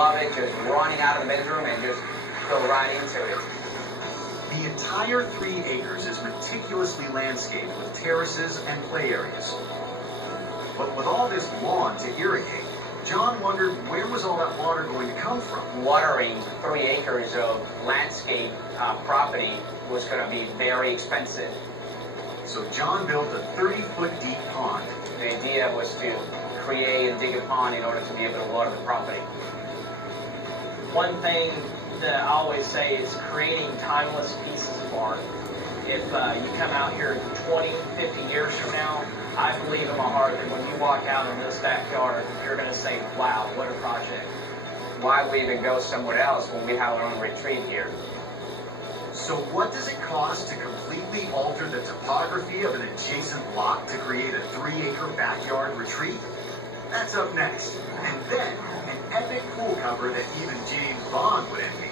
love it, just running out of the bedroom and just go right into it. The entire 3 acres is meticulously landscaped with terraces and play areas. But with all this lawn to irrigate, John wondered where was all that water going to come from? Watering 3 acres of landscape property was going to be very expensive. So John built a 30-foot deep pond. The idea was to create and dig a pond in order to be able to water the property. One thing that I always say is creating timeless pieces of art. If you come out here 20, 50 years from now, I believe in my heart that when you walk out in this backyard, you're going to say, wow, what a project. Why would we even go somewhere else when we have our own retreat here? So what does it cost to completely alter the topography of an adjacent lot to create a 3-acre backyard retreat? That's up next. And then, an epic pool cover that even James Bond would envy.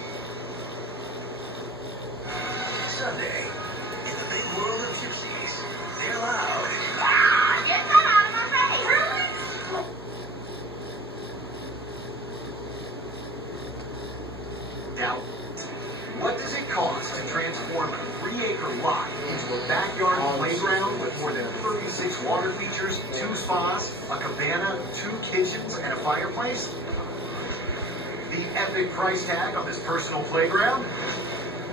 Sunday, in the big world of gypsies, they're loud. Ah, get that out of my face! Really? Now, what does it cost to transform a 3-acre lot into a backyard playground with more than 36 water features, 2 spas, a cabana, 2 kitchens, and a fireplace? The epic price tag on this personal playground?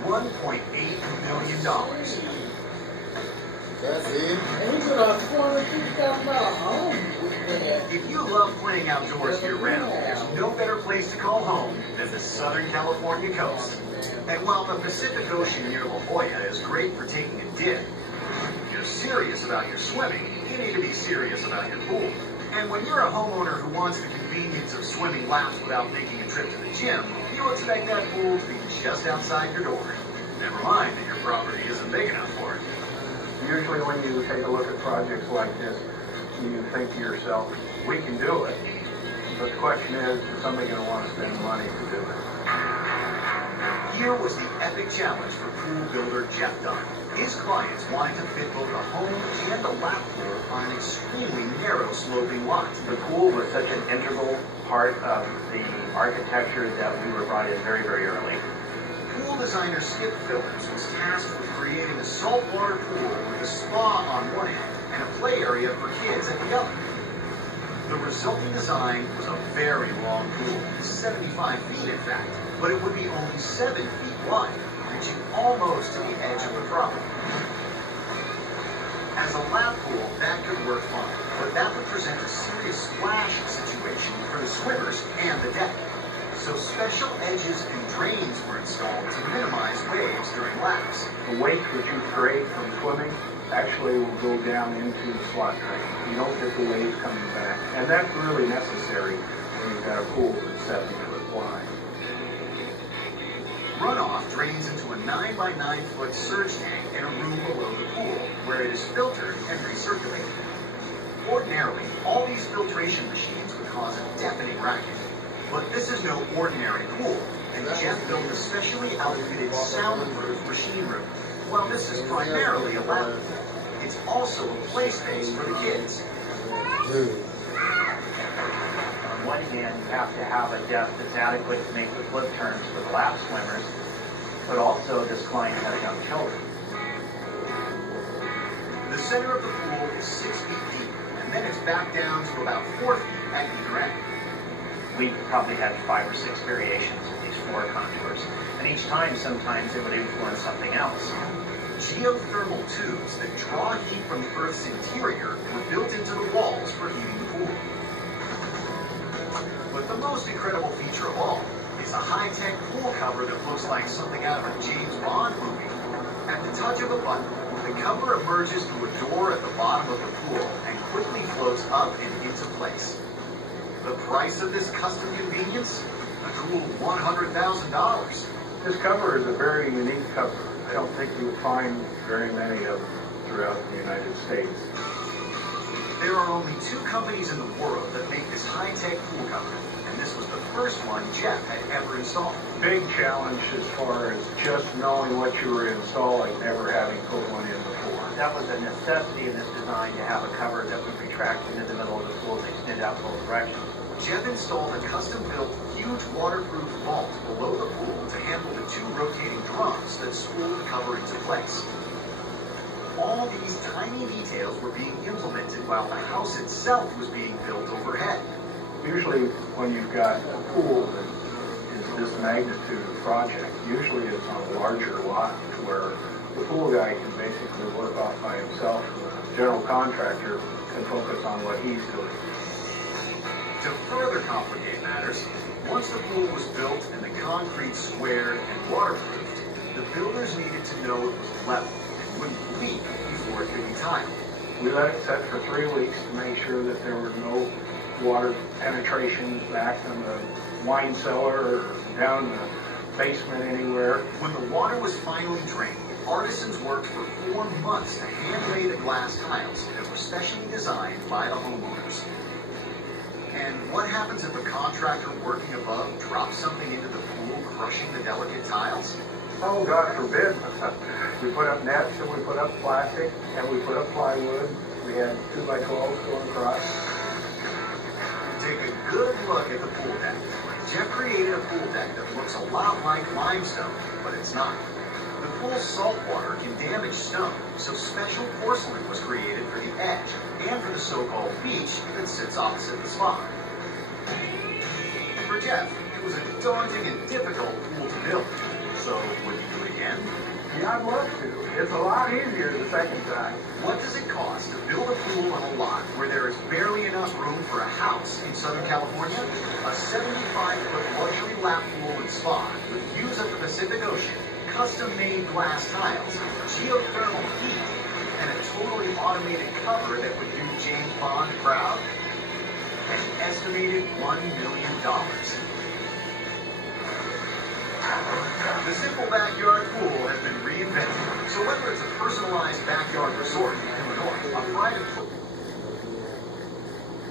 $1.8 million. That's it. If you love playing outdoors year-round, there's no better place to call home than the Southern California coast. And while the Pacific Ocean near La Jolla is great for taking a dip, if you're serious about your swimming, you need to be serious about your pool. And when you're a homeowner who wants the convenience of swimming laps without making a trip to the gym, you expect that pool to be just outside your door. Never mind that your property isn't big enough for it. Usually when you take a look at projects like this, you think to yourself, we can do it. But the question is somebody going to want to spend money to do it? Here was the epic challenge for pool builder Jeff Dunn. His clients wanted to fit both a home and a lap pool on an extremely narrow sloping lot. The pool was such an integral part of the architecture that we were brought in very, very early. Pool designer Skip Phillips was tasked with creating a saltwater pool with a spa on one end and a play area for kids at the other. The resulting design was a very long pool, 75 feet in fact, but it would be only 7 feet wide, reaching almost to the edge of the property. As a lap pool, that could work fine, but that would present a serious splash situation for the swimmers and the deck. So special edges and drains were installed to minimize waves during laps. The wake that you create from swimming actually will go down into the slot drain. You don't get the waves coming back. And that's really necessary when you've got a pool that's 70 foot wide. Runoff drains into a 9 by 9 foot surge tank in a room below the pool, where it is filtered and recirculated. Ordinarily, all these filtration machines would cause a deafening racket. But this is no ordinary pool, and Jeff built a specially outfitted soundproof machine room. While this is primarily a lap pool, it's also a play space for the kids. On one hand, you have to have a depth that's adequate to make the flip turns for the lap swimmers, but also this client has young children. The center of the pool is 6 feet deep, and then it's back down to about 4 feet at either end. We probably had 5 or 6 variations of these floor contours, and each time, sometimes it would influence something else. Geothermal tubes that draw heat from the Earth's interior were built into the walls for heating the pool. But the most incredible feature of all is a high-tech pool cover that looks like something out of a James Bond movie. At the touch of a button, the cover emerges through a door at the bottom of the pool and quickly floats up and into place. The price of this custom convenience? A cool $100,000. This cover is a very unique cover. I don't think you would find very many of them throughout the United States. There are only 2 companies in the world that make this high-tech pool cover, and this was the first one Jeff had ever installed. Big challenge as far as just knowing what you were installing, never having put one in before. That was a necessity in this design to have a cover that would retract into the middle of the pool and extend out both directions. Jeff installed a custom-built, huge water tiny details were being implemented while the house itself was being built overhead. Usually when you've got a pool that is this magnitude of project, usually it's on a larger lot where the pool guy can basically work off by himself and the general contractor can focus on what he's doing. To further complicate matters, once the pool was built and the concrete squared and waterproofed, the builders needed to know it was level and wouldn't leak before it could be tiled. We let it set for 3 weeks to make sure that there were no water penetrations back in the wine cellar or down the basement anywhere. When the water was finally drained, artisans worked for 4 months to hand-lay the glass tiles that were specially designed by the homeowners. And what happens if a contractor working above drops something into the pool, crushing the delicate tiles? Oh, God forbid. We put up nets and we put up plastic and we put up plywood. We had 2x12s going across. Take a good look at the pool deck. Jeff created a pool deck that looks a lot like limestone, but it's not. The pool's salt water can damage stone, so special porcelain was created for the edge and for the so-called beach that sits opposite the spa. For Jeff, it was a daunting and difficult pool to build. So, would you do it again? Yeah, I'd love to. It's a lot easier the second time. What does it cost to build a pool on a lot where there is barely enough room for a house in Southern California? A 75-foot luxury lap pool and spa with views of the Pacific Ocean, custom-made glass tiles, geothermal heat, and a totally automated cover that would do James Bond proud? An estimated $1 million. The simple backyard pool has been reinvented. So whether it's a personalized backyard resort in Illinois, a private pool,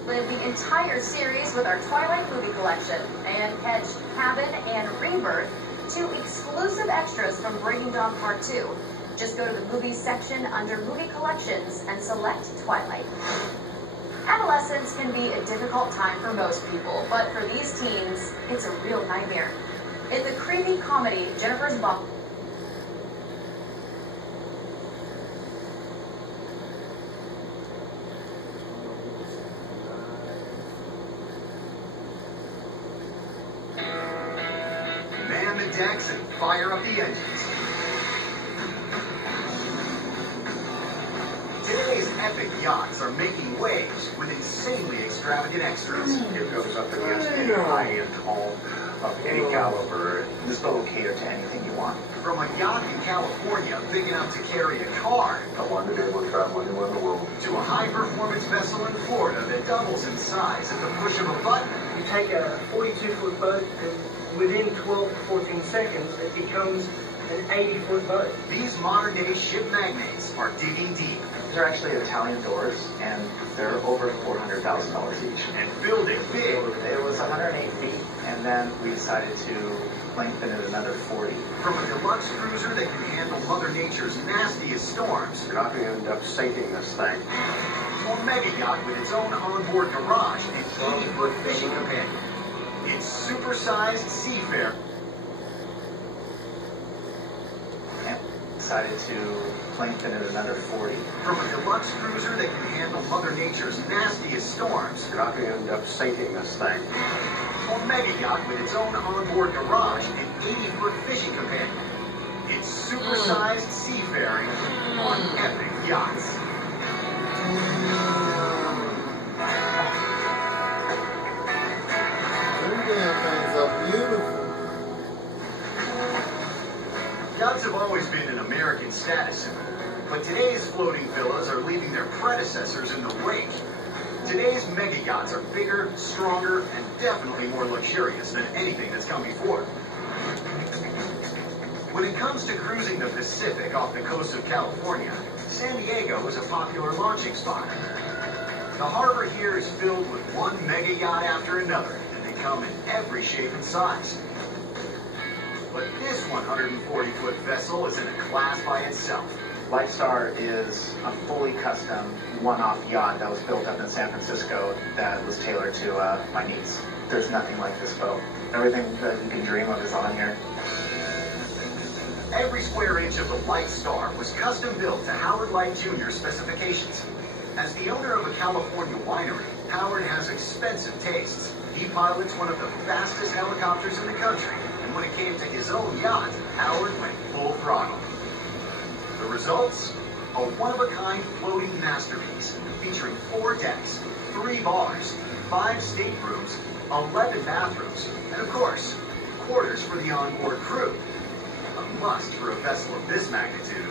live the entire series with our Twilight movie collection and catch Cabin and Rebirth, 2 exclusive extras from Breaking Dawn Part 2. Just go to the movies section under movie collections and select Twilight. Adolescence can be a difficult time for most people, but for these teens, it's a real nightmare. In the creepy comedy Jennifer's Bump, man the decks and fire up the engines. Today's epic yachts are making waves with insanely extravagant extras. It goes up against any high-end home of any caliber. This boat will cater to anything you want. From a yacht in California big enough to carry a car, I wanted to be able to travel anywhere in the world. to a high-performance vessel in Florida that doubles in size at the push of a button. You take a 42-foot boat, and within 12 to 14 seconds, it becomes an 80-foot boat. These modern-day ship magnates are digging deep These are actually Italian doors, and they're over $400,000 each. and building big. It was 108 feet, and then we decided to lengthen it another 40. From a deluxe cruiser that can handle Mother Nature's nastiest storms You're not going to end up sinking this thing. to a mega yacht with its own onboard garage and 80-foot fishing companion. It's supersized seafarer. And decided to lengthen it another 40. From a deluxe cruiser that can handle Mother Nature's nastiest storms You're not going to end up sinking this thing. to a mega yacht with its own onboard garage and 80-foot fishing companion. It's supersized seafaring on epic yachts. Them damn things are beautiful. Yachts have always been an American status symbol, but today's floating villas are leaving their predecessors in the wake. Today's mega yachts are bigger, stronger, and definitely more luxurious than anything that's come before. When it comes to cruising the Pacific off the coast of California, San Diego is a popular launching spot. The harbor here is filled with one mega yacht after another, and they come in every shape and size. But this 140-foot vessel is in a class by itself. Lightstar is a fully custom one-off yacht that was built up in San Francisco that was tailored to my needs. There's nothing like this boat. Everything that you can dream of is on here. Every square inch of the Light Star was custom built to Howard Light Jr. specifications. As the owner of a California winery, Howard has expensive tastes. He pilots one of the fastest helicopters in the country, and when it came to his own yacht, Howard went full throttle. The results? A one-of-a-kind floating masterpiece featuring 4 decks, 3 bars, 5 staterooms, 11 bathrooms, and of course, quarters for the onboard crew. A must for a vessel of this magnitude.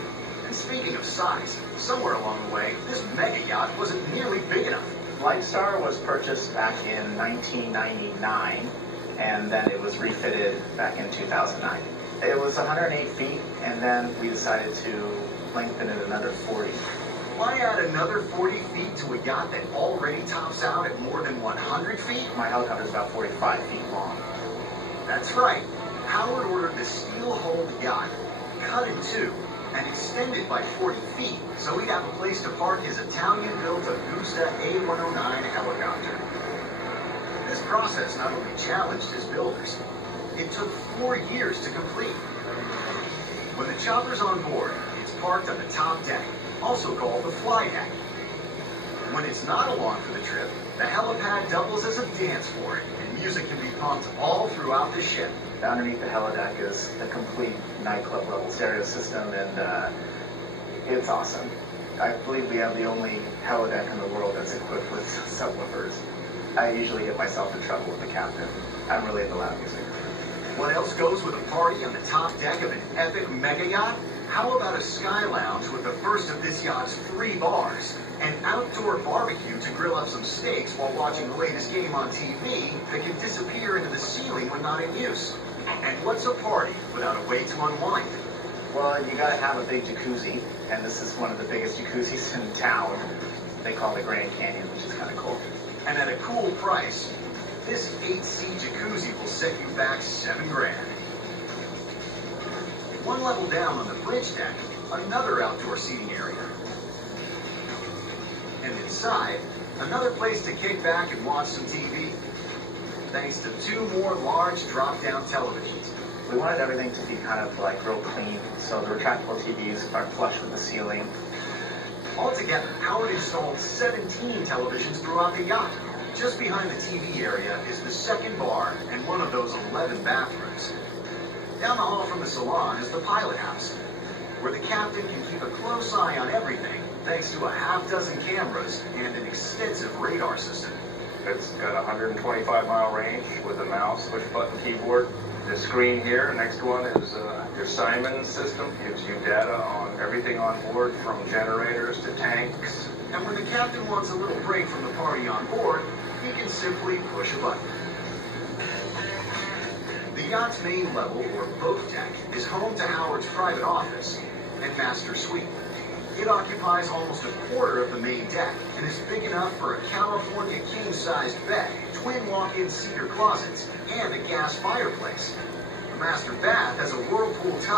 And speaking of size, somewhere along the way, this mega yacht wasn't nearly big enough. Lightstar was purchased back in 1999, and then it was refitted back in 2009. It was 108 feet, and then we decided to lengthen it another 40. Why add another 40 feet to a yacht that already tops out at more than 100 feet? My helicopter is about 45 feet long. That's right. Howard ordered the steel-hulled yacht, cut in 2, and extended by 40 feet, so he'd have a place to park his Italian-built Augusta A109 helicopter. This process not only challenged his builders, it took 4 years to complete. When the chopper's on board, it's parked on the top deck, also called the fly deck. When it's not along for the trip, the helipad doubles as a dance floor, and music can be pumped all throughout the ship. Underneath the helideck is a complete nightclub level stereo system, and it's awesome. I believe we have the only helideck in the world that's equipped with subwoofers. I usually get myself in trouble with the captain. I'm really into loud music. What else goes with a party on the top deck of an epic mega yacht? How about a sky lounge with the first of this yacht's 3 bars? An outdoor barbecue to grill up some steaks while watching the latest game on TV that can disappear into the ceiling when not in use. And what's a party without a way to unwind? Well, you gotta have a big jacuzzi, and this is one of the biggest jacuzzis in town. They call it the Grand Canyon, which is kind of cool. And at a cool price, this 8-seat jacuzzi will set you back $7 grand. One level down on the bridge deck, another outdoor seating area. And inside, another place to kick back and watch some TV. Thanks to 2 more large drop-down televisions. We wanted everything to be kind of like real clean, so the retractable TVs are flush with the ceiling. Altogether, Howard installed 17 televisions throughout the yacht. Just behind the TV area is the second bar and one of those 11 bathrooms. Down the hall from the salon is the pilot house, where the captain can keep a close eye on everything thanks to a half-dozen cameras and an extensive radar system. It's got a 125-mile range with a mouse, push-button keyboard. The screen here, next one is your Simon system. Gives you data on everything on board, from generators to tanks. And when the captain wants a little break from the party on board, he can simply push a button. The yacht's main level, or boat deck, is home to Howard's private office and master suite. It occupies almost a quarter of the main deck and is big enough for a California king-sized bed, twin walk-in cedar closets, and a gas fireplace. The master bath has a whirlpool tub